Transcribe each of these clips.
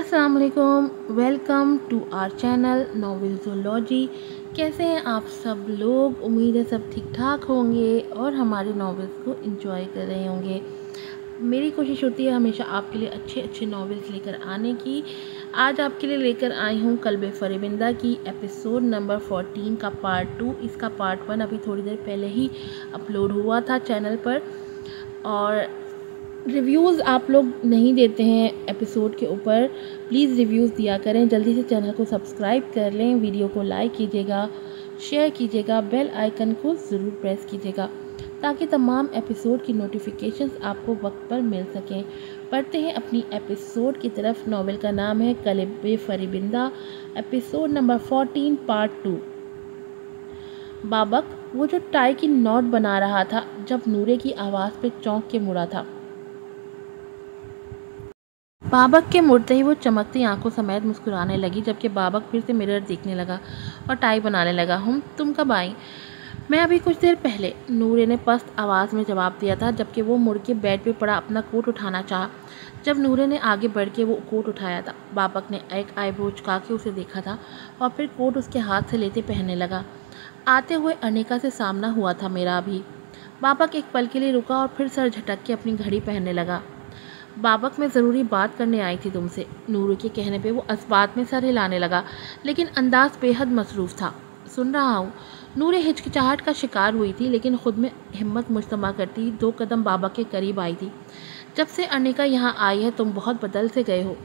अस्सलाम वालेकुम, welcome to our channel नॉवेल्सोलॉजी। कैसे हैं आप सब लोग? उम्मीद है सब ठीक ठाक होंगे और हमारे नॉवेल्स को एंजॉय कर रहे होंगे। मेरी कोशिश होती है हमेशा आपके लिए अच्छे अच्छे नॉवेल्स लेकर आने की। आज आपके लिए लेकर आई हूँ कल्बे फरेबिंदा की एपिसोड नंबर 14 का पार्ट 2। इसका पार्ट 1 अभी थोड़ी देर पहले ही अपलोड हुआ था चैनल पर। और रिव्यूज़ आप लोग नहीं देते हैं एपिसोड के ऊपर, प्लीज़ रिव्यूज़ दिया करें। जल्दी से चैनल को सब्सक्राइब कर लें, वीडियो को लाइक कीजिएगा, शेयर कीजिएगा, बेल आइकन को ज़रूर प्रेस कीजिएगा ताकि तमाम एपिसोड की नोटिफिकेशंस आपको वक्त पर मिल सकें। पढ़ते हैं अपनी एपिसोड की तरफ। नॉवेल का नाम है कल्बे फरेबिंदा, एपिसोड नंबर 14 पार्ट 2। बाबक वो जो टाई की नॉट बना रहा था जब नूरे की आवाज़ पे चौंक के मुड़ा था। बाबक के मुड़ते ही वो चमकती आंखों समेत मुस्कुराने लगी, जबकि बाबक फिर से मिरर देखने लगा और टाई बनाने लगा। तुम कब आई? मैं अभी कुछ देर पहले, नूरे ने पस्त आवाज़ में जवाब दिया था, जबकि वो मुड़ के बेड पे पड़ा अपना कोट उठाना चाहा। जब नूरे ने आगे बढ़ के वो कोट उठाया था, बाबक ने एक आईब्रो झुका के उसे देखा था और फिर कोट उसके हाथ से लेते पहनने लगा। आते हुए अनिका से सामना हुआ था मेरा अभी। बाबक एक पल के लिए रुका और फिर सर झटक के अपनी घड़ी पहनने लगा। बाबक, मैं ज़रूरी बात करने आई थी तुमसे। नूरे के कहने पे वो इस्बात में सर हिलाने लगा, लेकिन अंदाज बेहद मसरूफ़ था। सुन रहा हूँ। नूरे हिचकिचाहट का शिकार हुई थी, लेकिन खुद में हिम्मत मुजतमा करती 2 कदम बाबक के करीब आई थी। जब से अनिका यहाँ आई है तुम बहुत बदल से गए हो।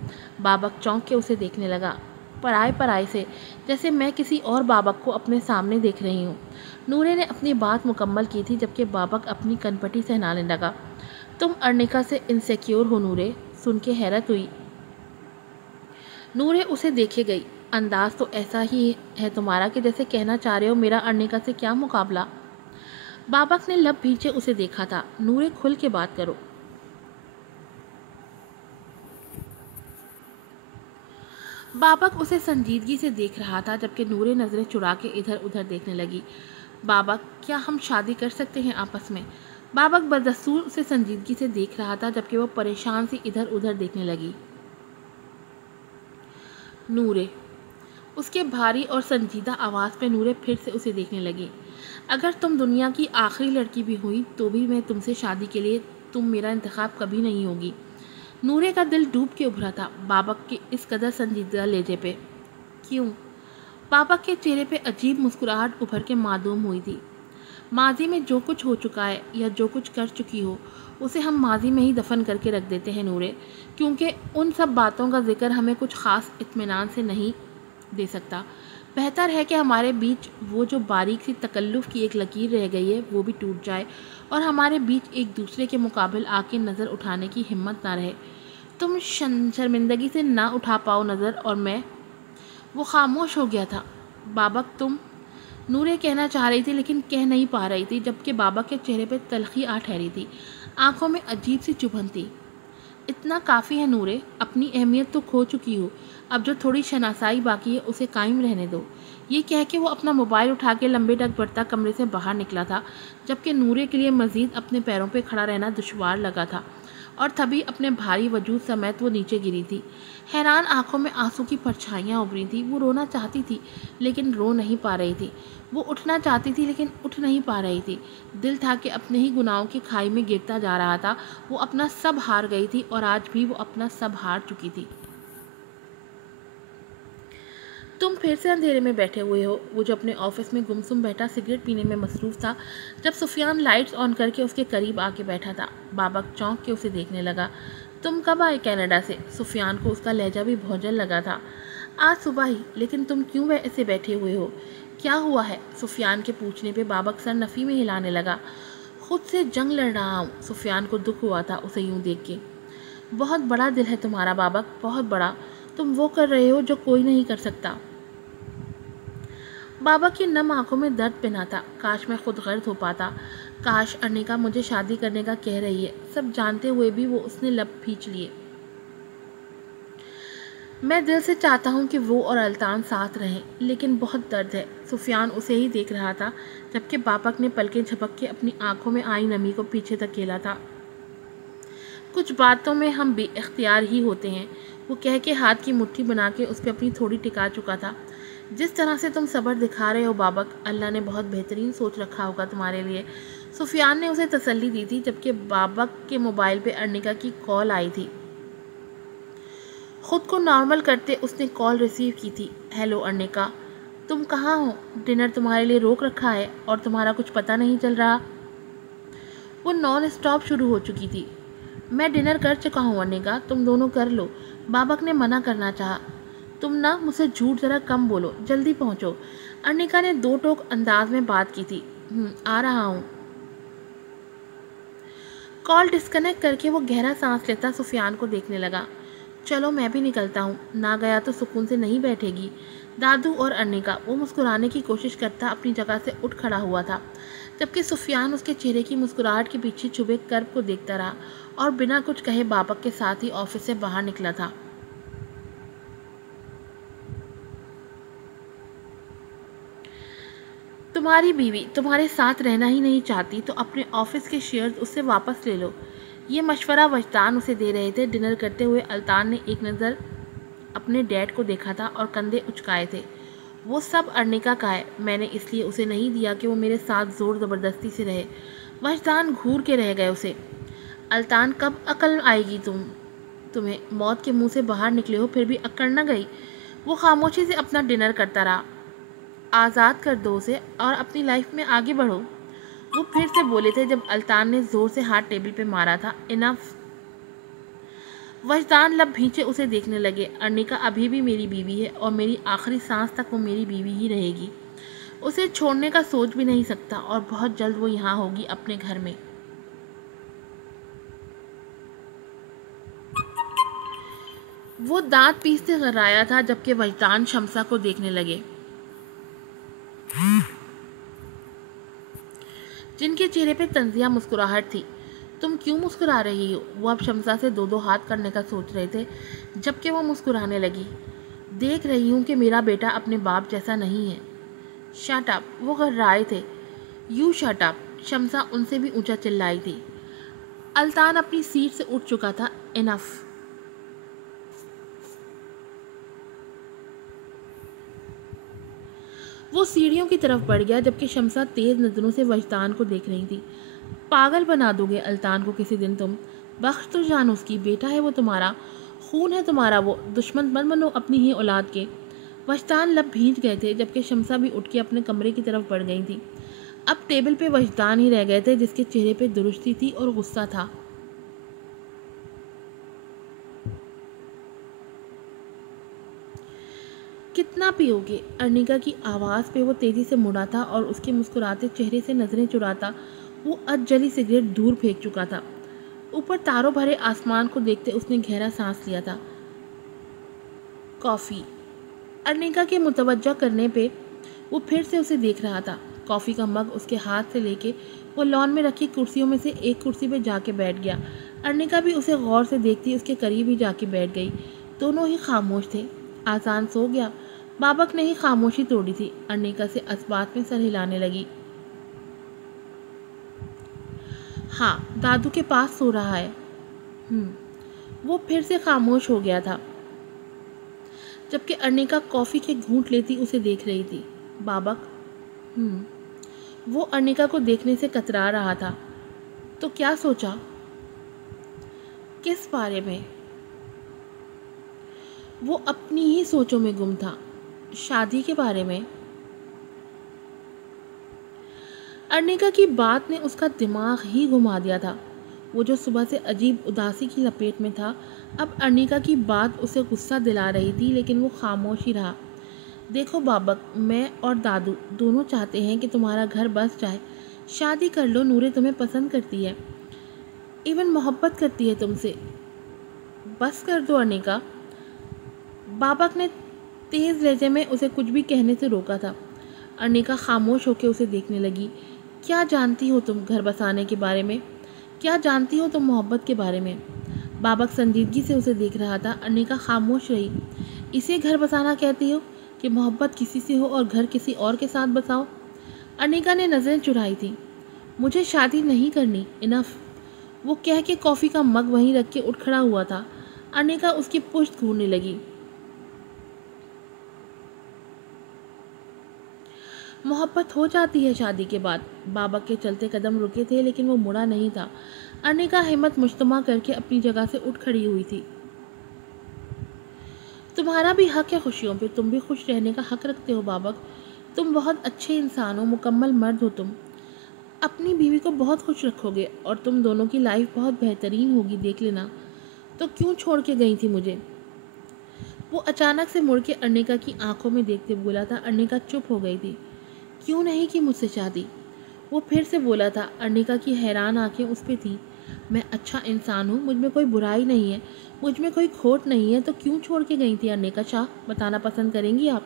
बाबक चौंक के उसे देखने लगा, पराए पराए से, जैसे मैं किसी और बाबक को अपने सामने देख रही हूँ। नूरे ने अपनी बात मुकम्मल की थी जबकि बाबक अपनी कनपटी सहनाने लगा। तुम अर्निका से इनसिक्योर हो नूरे? सुन के हैरत हुई। नूरे उसे देखे गई। अंदाज तो ऐसा ही है तुम्हारा कि जैसे कहना चाह रहे हो मेरा अर्निका से क्या मुकाबला। बाबक ने लब भींचे उसे देखा था। नूरे, खुल के बात करो। बाबक उसे संजीदगी से देख रहा था, जबकि नूरे नज़रें चुरा के इधर उधर देखने लगी। बाबक, क्या हम शादी कर सकते हैं आपस में? बाबक बदस्तूर उसे संजीदगी से देख रहा था, जबकि वो परेशान सी इधर उधर देखने लगी। नूरे, उसके भारी और संजीदा आवाज़ पे नूरे फिर से उसे देखने लगी। अगर तुम दुनिया की आखिरी लड़की भी हुई तो भी मैं तुमसे शादी के लिए तुम मेरा इंतखाब कभी नहीं होगी। नूरे का दिल डूब के उभरा था बाबक के इस कदर संजीदा लहजे पे। क्यों? बाबक के चेहरे पे अजीब मुस्कुराहट उभर के मासूम हुई थी। माजी में जो कुछ हो चुका है या जो कुछ कर चुकी हो, उसे हम माजी में ही दफन करके रख देते हैं नूरे, क्योंकि उन सब बातों का जिक्र हमें कुछ ख़ास इत्मीनान से नहीं दे सकता। बेहतर है कि हमारे बीच वो जो बारीक सी तकल्लुफ़ की एक लकीर रह गई है वो भी टूट जाए और हमारे बीच एक दूसरे के मुकाबिल आके नज़र उठाने की हिम्मत ना रहे। तुम शर्मिंदगी से ना उठा पाओ नज़र और मैं। वो खामोश हो गया था। बाबक, तुम, नूरे कहना चाह रही थी लेकिन कह नहीं पा रही थी, जबकि बाबा के चेहरे पर तलखी आ ठहरी थी, आंखों में अजीब सी चुभन थी। इतना काफ़ी है नूरे, अपनी अहमियत तो खो चुकी हो, अब जो थोड़ी शनासाई बाकी है उसे कायम रहने दो। ये कह के वो अपना मोबाइल उठा के लंबे टक बढ़ता कमरे से बाहर निकला था, जबकि नूरे के लिए मज़ीद अपने पैरों पर खड़ा रहना दुश्वार लगा था और तभी अपने भारी वजूद समेत वो नीचे गिरी थी। हैरान आंखों में आंसू की परछाइयाँ उभरी थी। वो रोना चाहती थी लेकिन रो नहीं पा रही थी। वो उठना चाहती थी लेकिन उठ नहीं पा रही थी। दिल था कि अपने ही गुनाहों की खाई में गिरता जा रहा था। वो अपना सब हार गई थी और आज भी वो अपना सब हार चुकी थी। तुम फिर से अंधेरे में बैठे हुए हो। वो जो अपने ऑफिस में गुमसुम बैठा सिगरेट पीने में मसरूफ़ था, जब सुफियान लाइट्स ऑन करके उसके करीब आके बैठा था। बाबक चौंक के उसे देखने लगा। तुम कब आए कनाडा से? सुफियान को उसका लहजा भी भौंचल लगा था। आज सुबह ही। लेकिन तुम क्यों ऐसे बैठे हुए हो? क्या हुआ है? सुफियान के पूछने पे बाबक सर नफ़ी में हिलाने लगा। खुद से जंग लड़ रहा हूँ। सुफियान को दुख हुआ था उसे यूँ देख के। बहुत बड़ा दिल है तुम्हारा बाबक, बहुत बड़ा। तुम वो कर रहे हो जो कोई नहीं कर सकता। बाबा की नम आंखों में दर्द पिना था। काश मैं खुद गर्द हो पाता। काश अनिका मुझे शादी करने का कह रही है। सब जानते हुए भी वो उसने लब खींच लिए। मैं दिल से चाहता हूँ कि वो और अल्तान साथ रहें, लेकिन बहुत दर्द है। सुफियान उसे ही देख रहा था, जबकि बाबक ने पलकें झपक के अपनी आंखों में आई नमी को पीछे धकेला था। कुछ बातों में हम बेइख्तियार ही होते हैं। وہ کہہ کے ہاتھ کی مٹھی بنا کے اس پہ اپنی تھوڑی ٹکا چکا تھا۔ جس طرح سے تم صبر دکھا رہے ہو بابک، اللہ نے بہت بہترین سوچ رکھا ہوگا تمہارے لیے۔ سفیان نے اسے تسلی دی تھی جبکہ بابک کے موبائل پہ ارنکا کی کال آئی تھی۔ خود کو نارمل کرتے اس نے کال ریسیو کی تھی۔ ہیلو ارنکا، تم کہاں ہو؟ ڈنر تمہارے لیے روک رکھا ہے اور تمہارا کچھ پتہ نہیں چل رہا۔ وہ نان اسٹاپ شروع ہو چکی تھی۔ میں ڈنر کر چکا ہوں ارنکا، تم دونوں کر لو۔ بابک نے منع کرنا چاہا۔ تم نہ مجھ سے جھوٹ ذرا کم بولو، جلدی پہنچو۔ ارنکا نے دو ٹوک انداز میں بات کی تھی۔ آ رہا ہوں۔ کال ڈسکنیکٹ کر کے وہ گہرا سانس لیتا سفیان کو دیکھنے لگا۔ چلو میں بھی نکلتا ہوں، نہ گیا تو سکون سے نہیں بیٹھے گی۔ دادو اور ارنکا، وہ مسکرانے کی کوشش کرتا اپنی جگہ سے اٹھ کھڑا ہوا تھا، جبکہ سفیان اس کے چہرے کی مسکراہٹ کے پیچھے چھپے کرب کو دیکھتا رہا اور بنا کچھ کہے بابک کے ساتھ ہی آفس سے باہر نکلا تھا۔ تمہاری بیوی تمہارے ساتھ رہنا ہی نہیں چاہتی تو اپنے آفس کے شیئرز اس سے واپس لے لو، یہ مشورہ وجدان اسے دے رہے تھے۔ ڈنر کرتے ہوئے الطان نے ایک نظر اپنے ڈیڈ کو دیکھا تھا اور کندھے اچکائے تھے۔ وہ سب ارنکا کا ہے، میں نے اس لیے اسے نہیں دیا کہ وہ میرے ساتھ زور زبردستی سے رہے۔ وجدان گھور کے رہ گئے اسے۔ الطان، کب عقل آئے گی تمہیں؟ موت کے منہ سے باہر نکلے ہو پھر بھی عقل نہ گئی؟ وہ خاموشی سے اپنا ڈنر کرتا رہا۔ آزاد کر دو اسے اور اپنی لائف میں آگے بڑھو، وہ پھر سے بولے تھے جب الطان نے زور سے ہاتھ ٹیبل پہ مارا تھا۔ انف۔ وجدان لب بھینچے اسے دیکھنے لگے۔ ارنکا ابھی بھی میری بیوی ہے اور میری آخری سانس تک وہ میری بیوی ہی رہے گی، اسے چھوڑنے کا سوچ بھی نہیں سکتا، اور بہت جلد وہ یہاں ہوگی اپنے گھر میں۔ وہ دانت پیستے غرایا تھا جبکہ وجدان شمسا کو دیکھنے لگے، جن کے چہرے پہ طنزیہ مسکراہٹ تھی۔ تم کیوں مسکرا رہی ہو؟ وہ اب شمسا سے دو ہاتھ کرنے کا سوچ رہے تھے جبکہ وہ مسکرانے لگی۔ دیکھ رہی ہوں کہ میرا بیٹا اپنے باپ جیسا نہیں ہے۔ شٹ اپ، وہ غرائے تھے۔ یو شٹ اپ، شمسا ان سے بھی اونچا چلائی تھی۔ الطان اپنی سیٹ سے اٹھ چکا تھا۔ انف۔ وہ سیڑھیوں کی طرف بڑھ گیا جبکہ شمسا تیز نظروں سے وجدان کو دیکھ رہی تھی۔ پاگل بنا دو گے الطان کو کسی دن تم، بخش تو جان اس کی، بیٹا ہے وہ تمہارا، خون ہے تمہارا، وہ دشمن مت بنو اپنی ہی اولاد کے۔ وجدان لب بھینچ گئے تھے جبکہ شمسا بھی اٹھ کے اپنے کمرے کی طرف بڑھ گئی تھی۔ اب ٹیبل پہ وجدان ہی رہ گئے تھے جس کے چہرے پہ درستی تھی اور غصہ تھا۔ کتنا پیو گے؟ ارنکا کی آواز پہ وہ تیزی سے مڑا تھا اور اس کے مسکراتے چہرے سے نظریں چراتا وہ جلی سگریٹ دور پھینک چکا تھا۔ اوپر تاروں بھرے آسمان کو دیکھتے اس نے گہرا سانس لیا تھا۔ کافی۔ ارنکا کے متوجہ کرنے پہ وہ پھر سے اسے دیکھ رہا تھا۔ کافی کا مگ اس کے ہاتھ سے لے کے وہ لان میں رکھی کرسیوں میں سے ایک کرسی پہ جا کے بیٹھ گیا۔ ارنکا بھی اسے غور سے دیکھتی اس کے قریب ہی جا کے بیٹھ گئی۔ دونوں ہی خاموش تھے۔ آسان سو گیا؟ بابک نے ہی خاموشی توڑی تھی۔ ارنکا سے اسبات میں سر ہلانے لگی۔ ہاں، دادو کے پاس سو رہا ہے۔ وہ پھر سے خاموش ہو گیا تھا جبکہ ارنکا کافی کے گھونٹ لیتی اسے دیکھ رہی تھی۔ بابک؟ وہ ارنکا کو دیکھنے سے کترا رہا تھا۔ تو کیا سوچا؟ کس بارے میں؟ وہ اپنی ہی سوچوں میں گم تھا۔ شادی کے بارے میں۔ ارنکا کی بات نے اس کا دماغ ہی گھما دیا تھا۔ وہ جو صبح سے عجیب اداسی کی لپیٹ میں تھا، اب ارنکا کی بات اسے غصہ دلا رہی تھی، لیکن وہ خاموش ہی رہا۔ دیکھو بابک، میں اور دادو دونوں چاہتے ہیں کہ تمہارا گھر بس جائے، شادی کر لو۔ نورے تمہیں پسند کرتی ہے، ایون محبت کرتی ہے تم سے۔ بس کر دو ارنکا۔ بابک نے تیز لہجے میں اسے کچھ بھی کہنے سے روکا تھا۔ ارنکا خاموش ہو کے اسے دیکھنے لگی۔ کیا جانتی ہو تم گھر بسانے کے بارے میں؟ کیا جانتی ہو تم محبت کے بارے میں؟ بابک سنجیدگی سے اسے دیکھ رہا تھا۔ ارنکا خاموش رہی۔ اسے گھر بسانا کہتی ہو کہ محبت کسی سے ہو اور گھر کسی اور کے ساتھ بساؤ؟ ارنکا نے نظریں چرائی تھی۔ مجھے شادی نہیں کرنی، انف۔ وہ کہہ کے کافی کا مگ وہیں رکھ کے اٹھ کھڑا ہوا تھا۔ अर्निका उसकी पुश्त घूरने लगी। मोहब्बत हो जाती है शादी के बाद। बाबा के चलते कदम रुके थे लेकिन वो मुड़ा नहीं था। अर्निका हिम्मत मुश्तमा करके अपनी जगह से उठ खड़ी हुई थी। तुम्हारा भी हक है खुशियों पे, तुम भी खुश रहने का हक रखते हो बाबक। तुम बहुत अच्छे इंसान हो, मुकम्मल मर्द हो तुम। अपनी बीवी को बहुत खुश रखोगे और तुम दोनों की लाइफ बहुत बेहतरीन होगी, देख लेना। तो क्यों छोड़ के गई थी मुझे? वो अचानक से मुड़ के अर्निका की आंखों में देखते बोला था। अर्निका चुप हो गई थी। क्यों नहीं की मुझसे शादी? वो फिर से बोला था। अर्निका की हैरान आंखें उस पर थी। मैं अच्छा इंसान हूँ, मुझ में कोई बुराई नहीं है, मुझ में कोई खोट नहीं है, तो क्यों छोड़ के गई थी अर्निका शाह? बताना पसंद करेंगी आप?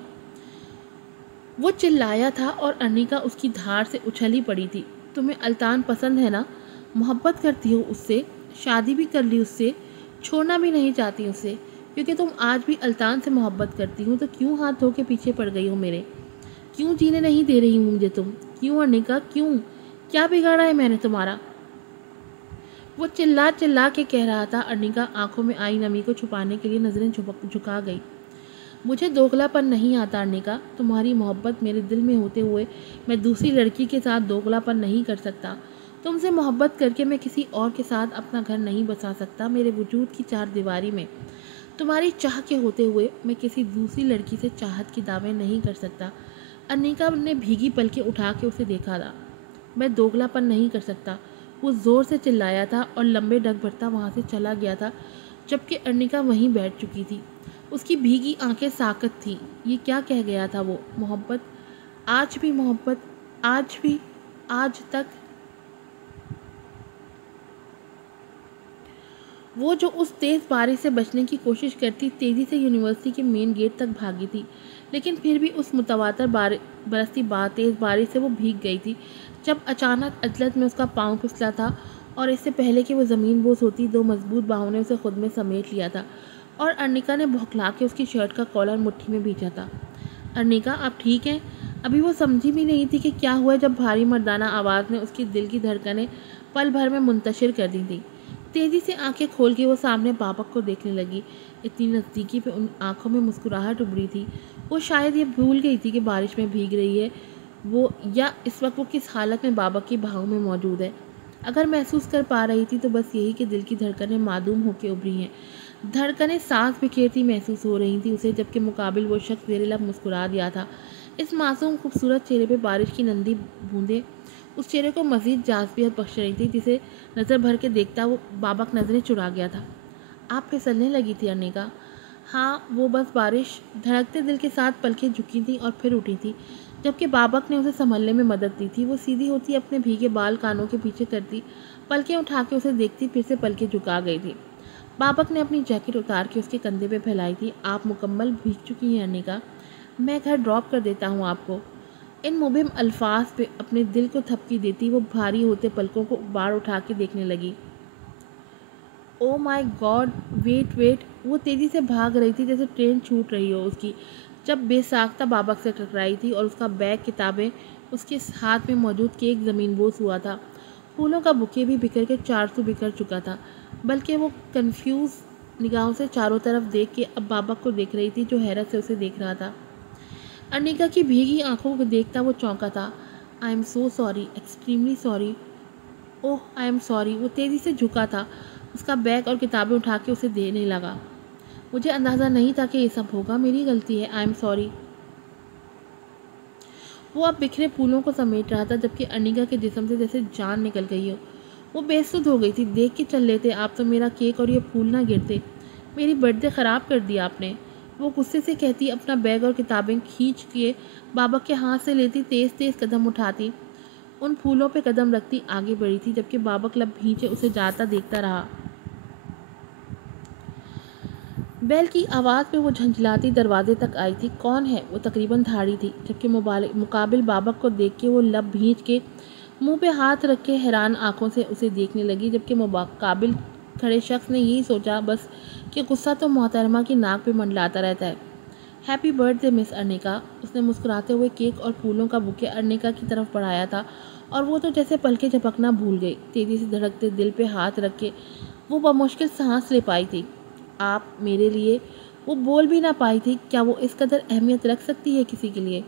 वो चिल्लाया था और अर्निका उसकी धार से उछली पड़ी थी। तुम्हें अल्तान पसंद है ना? मोहब्बत करती हो उससे, शादी भी कर ली उससे, छोड़ना भी नहीं चाहती उससे, क्योंकि तुम आज भी अल्तान से मोहब्बत करती हो, तो क्यों हाथ धो के पीछे पड़ गई हो मेरे? क्यों जीने नहीं दे रही हूँ मुझे तुम? क्यों अर्निका, क्यों? क्या बिगाड़ा है मैंने तुम्हारा? वो चिल्ला चिल्ला के कह रहा था। अर्निका आंखों में आई नमी को छुपाने के लिए नजरें झुका गई। मुझे दोगलापन नहीं आता अर्निका। तुम्हारी मोहब्बत मेरे दिल में होते हुए मैं दूसरी लड़की के साथ दोगलापन नहीं कर सकता। तुमसे मोहब्बत करके मैं किसी और के साथ अपना घर नहीं बसा सकता मेरे वजूद की चार दीवारी में। तुम्हारी चाह के होते हुए मैं किसी दूसरी लड़की से चाहत की दावे नहीं कर सकता। अर्निका ने भीगी पलकें उठा के उसे देखा था। मैं दोगलापन नहीं कर सकता, वो ज़ोर से चिल्लाया था और लंबे डग भरता वहाँ से चला गया था, जबकि अर्निका वहीं बैठ चुकी थी। उसकी भीगी आंखें साकत थीं। ये क्या कह गया था वो? मोहब्बत, आज भी मोहब्बत, आज भी, आज तक। वो जो उस तेज़ बारिश से बचने की कोशिश करती तेज़ी से यूनिवर्सिटी के मेन गेट तक भागी थी, लेकिन फिर भी उस मुतवातर बरसती तेज़ बारिश से वो भीग गई थी। जब अचानक अजलत में उसका पाँव फिसला था और इससे पहले कि वो ज़मीन बोस होती, दो मजबूत बाहों ने उसे खुद में समेट लिया था और अर्निका ने भौंकला के उसकी शर्ट का कॉलर मुट्ठी में भींचा था। अर्निका, आप ठीक हैं? अभी वो समझी भी नहीं थी कि क्या हुआ जब भारी मर्दाना आवाज़ ने उसकी दिल की धड़कनें पल भर में मुंतशिर कर दी थी। तेज़ी से आंखें खोल के वो सामने बाबक को देखने लगी। इतनी नज़दीकी पे उन आंखों में मुस्कुराहट उभरी थी। वो शायद ये भूल गई थी कि बारिश में भीग रही है वो, या इस वक्त वो किस हालत में बाबक की बाहों में मौजूद है। अगर महसूस कर पा रही थी तो बस यही कि दिल की धड़कनें मासूम होकर उभरी हैं। धड़कनें सांस बिखेरती महसूस हो रही थी उसे, जबकि मुकाबिल वो शख्स तेरे लब मुस्कुरा दिया था। इस मासूम खूबसूरत चेहरे पे बारिश की नंदी बूंदें उस चेहरे को मज़ीद जाज़बियत बख्श रही थी, जिसे नज़र भर के देखता वो बाबक नज़रें चुरा गया था। आप फिसलने लगी थी अर्निका। हाँ, वो बस बारिश। धड़कते दिल के साथ पलकें झुकी थी और फिर उठी थी, जबकि बाबक ने उसे संभलने में मदद दी थी। वो सीधी होती, अपने भीगे बाल कानों के पीछे करती, पलकें उठा के उसे देखती, फिर से पलकें झुका गई थी। बाबक ने अपनी जैकेट उतार के उसके कंधे पे फैलाई थी। आप मुकम्मल भीग चुकी हैं अर्निका, मैं घर ड्रॉप कर देता हूँ आपको। इन मुबहिम अल्फाज पे अपने दिल को थपकी देती वो भारी होते पलकों को बार उठा के देखने लगी। Oh my god, wait wait. वो तेज़ी से भाग रही थी जैसे ट्रेन छूट रही हो उसकी, जब बेसाख्ता बाबक से टकराई थी और उसका बैग, किताबें, उसके हाथ में मौजूद केक ज़मीन बोस हुआ था। फूलों का बुके भी बिखर के 400 बिखर चुका था। बल्कि वो कंफ्यूज निगाहों से चारों तरफ देख के अब बाबक को देख रही थी, जो हैरत से उसे देख रहा था। अर्निका की भीगी आंखों को देखता वो चौंका था। I am so sorry, extremely sorry. Oh, I am sorry. वो तेज़ी से झुका था, उसका बैग और किताबें उठा के उसे देने लगा। मुझे अंदाज़ा नहीं था कि ये सब होगा, मेरी गलती है, आई एम सॉरी। वो अब बिखरे फूलों को समेट रहा था, जबकि अर्निका के जिस्म से जैसे जान निकल गई हो। वो बेसुध हो गई थी। देख के चल लेते आप तो मेरा केक और ये फूल ना गिरते। मेरी बर्थडे ख़राब कर दिया आपने। वो गुस्से से कहती, अपना बैग और किताबें खींच के बाबक के हाथ से लेती, तेज़ तेज़ कदम उठाती, उन फूलों पे कदम रखती आगे बढ़ी थी, जबकि बाबक लब भींचे उसे जाता देखता रहा। बैल की आवाज़ पे वो झंझलाती दरवाजे तक आई थी। कौन है? वो तकरीबन धाड़ी थी, जबकि मुकाबिल बाबक को देख के वो लब भींच के मुंह पे हाथ रख के हैरान आंखों से उसे देखने लगी, जबकि मुकाबिल खड़े शख्स ने यही सोचा बस कि गुस्सा तो मोहतरमा की नाक पे मंडलाता रहता है। Happy birthday miss Arnika. उसने मुस्कुराते हुए केक और फूलों का बुके अर्निका की तरफ बढ़ाया था और वो तो जैसे पलके झपकना भूल गई। तेज़ी से धड़कते दिल पे हाथ रख के वो बमुश्किल सांस ले पाई थी। آپ میرے لیے، وہ بول بھی نہ پائی تھی، کیا وہ اس قدر اہمیت رکھ سکتی ہے کسی کے لیے؟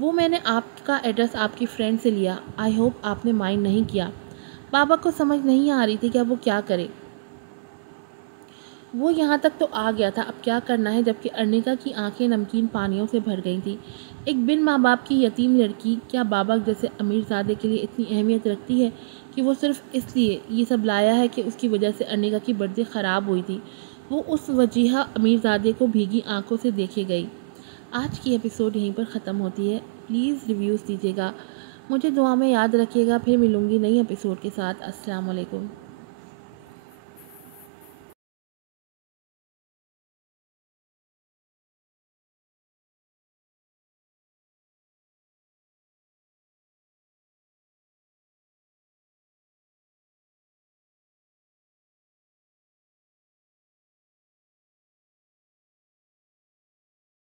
وہ میں نے آپ کا ایڈریس آپ کی فرینڈ سے لیا، آئی ہوپ آپ نے مائنڈ نہیں کیا۔ بابا کو سمجھ نہیں آ رہی تھی کہ اب وہ کیا کرے۔ وہ یہاں تک تو آ گیا تھا، اب کیا کرنا ہے، جبکہ ارنیکا کی آنکھیں نمکین پانیوں سے بھر گئی تھیں۔ ایک بن ماں باپ کی یتیم لڑکی کیا بابا جیسے امیر زادے کے لیے اتنی اہمیت رکھتی ہے کہ وہ صرف اس لیے یہ سب لایا ہے کہ اس کی وجہ سے ارنیکا کی برتھ ڈے خراب ہوئی تھی؟ وہ اس وجیحہ امیر زادے کو بھیگی آنکھوں سے دیکھے گئی۔ آج کی ایپیسوڈ یہیں پر ختم ہوتی ہے۔ پلیز ریویوز دیجیے گا، مجھے دعا میں یاد رکھیے گا۔ پھر ملوں گی نئی ایپیسوڈ کے ساتھ۔ السلام علیکم۔